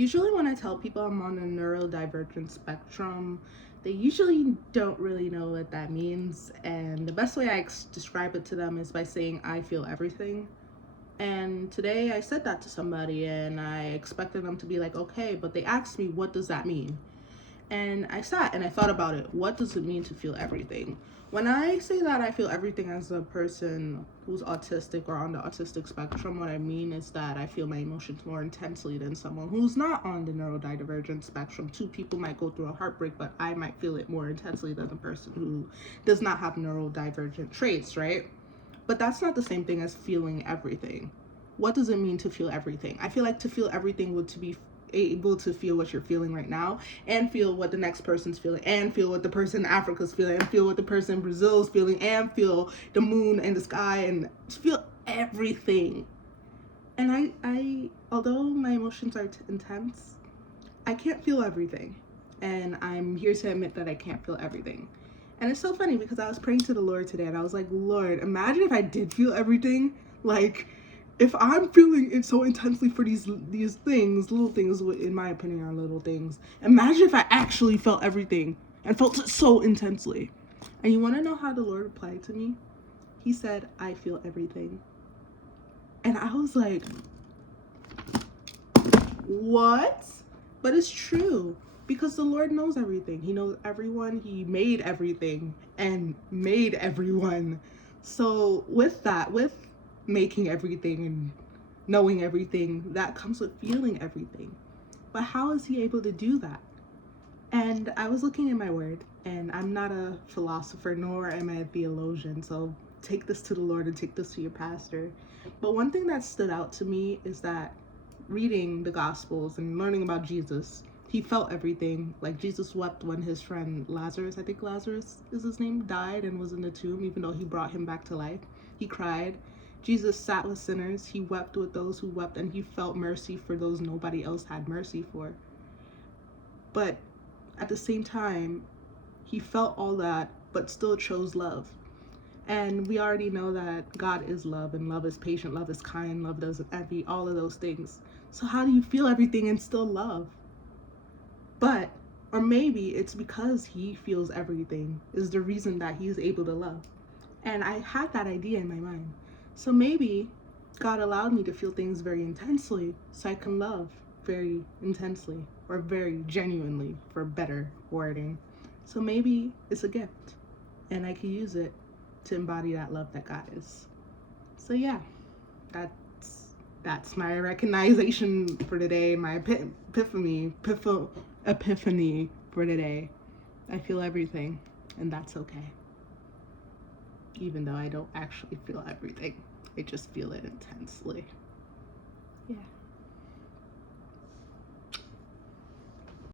Usually when I tell people I'm on the neurodivergent spectrum, they usually don't really know what that means. And the best way I describe it to them is by saying, I feel everything. And today I said that to somebody and I expected them to be like, okay, but they asked me, what does that mean? And I sat and I thought about it. What does it mean to feel everything? When I say that I feel everything as a person who's autistic or on the autistic spectrum, what I mean is that I feel my emotions more intensely than someone who's not on the neurodivergent spectrum. Two people might go through a heartbreak, but I might feel it more intensely than a person who does not have neurodivergent traits, right? But that's not the same thing as feeling everything. What does it mean to feel everything? I feel like to feel everything would to be able to feel what you're feeling right now and feel what the next person's feeling and feel what the person in Africa's feeling and feel what the person in Brazil's feeling and feel the moon and the sky and feel everything. And I although my emotions are intense, I can't feel everything. And I'm here to admit that I can't feel everything. And it's so funny because I was praying to the Lord today and I was like, Lord, imagine if I did feel everything. Like, if I'm feeling it so intensely for these things, little things, in my opinion, are little things. Imagine if I actually felt everything and felt it so intensely. And you want to know how the Lord replied to me? He said, I feel everything. And I was like, what? But it's true because the Lord knows everything. He knows everyone. He made everything and made everyone. So with that, with making everything and knowing everything, that comes with feeling everything. But how is he able to do that? And I was looking in my word, and I'm not a philosopher nor am I a theologian, so take this to the Lord and take this to your pastor. But one thing that stood out to me is that reading the Gospels and learning about Jesus, he felt everything. Like Jesus wept when his friend Lazarus, I think Lazarus is his name, died and was in the tomb, even though he brought him back to life. He cried. Jesus sat with sinners. He wept with those who wept, and he felt mercy for those nobody else had mercy for. But at the same time, he felt all that, but still chose love. And we already know that God is love, and love is patient, love is kind, love doesn't envy, all of those things. So how do you feel everything and still love? But, or maybe it's because he feels everything is the reason that he is able to love. And I had that idea in my mind. So maybe God allowed me to feel things very intensely so I can love very intensely or very genuinely, for better wording. So maybe it's a gift and I can use it to embody that love that God is. So yeah, that's my recognition for today, my epiphany for today. I feel everything, and that's okay. Even though I don't actually feel everything, I just feel it intensely.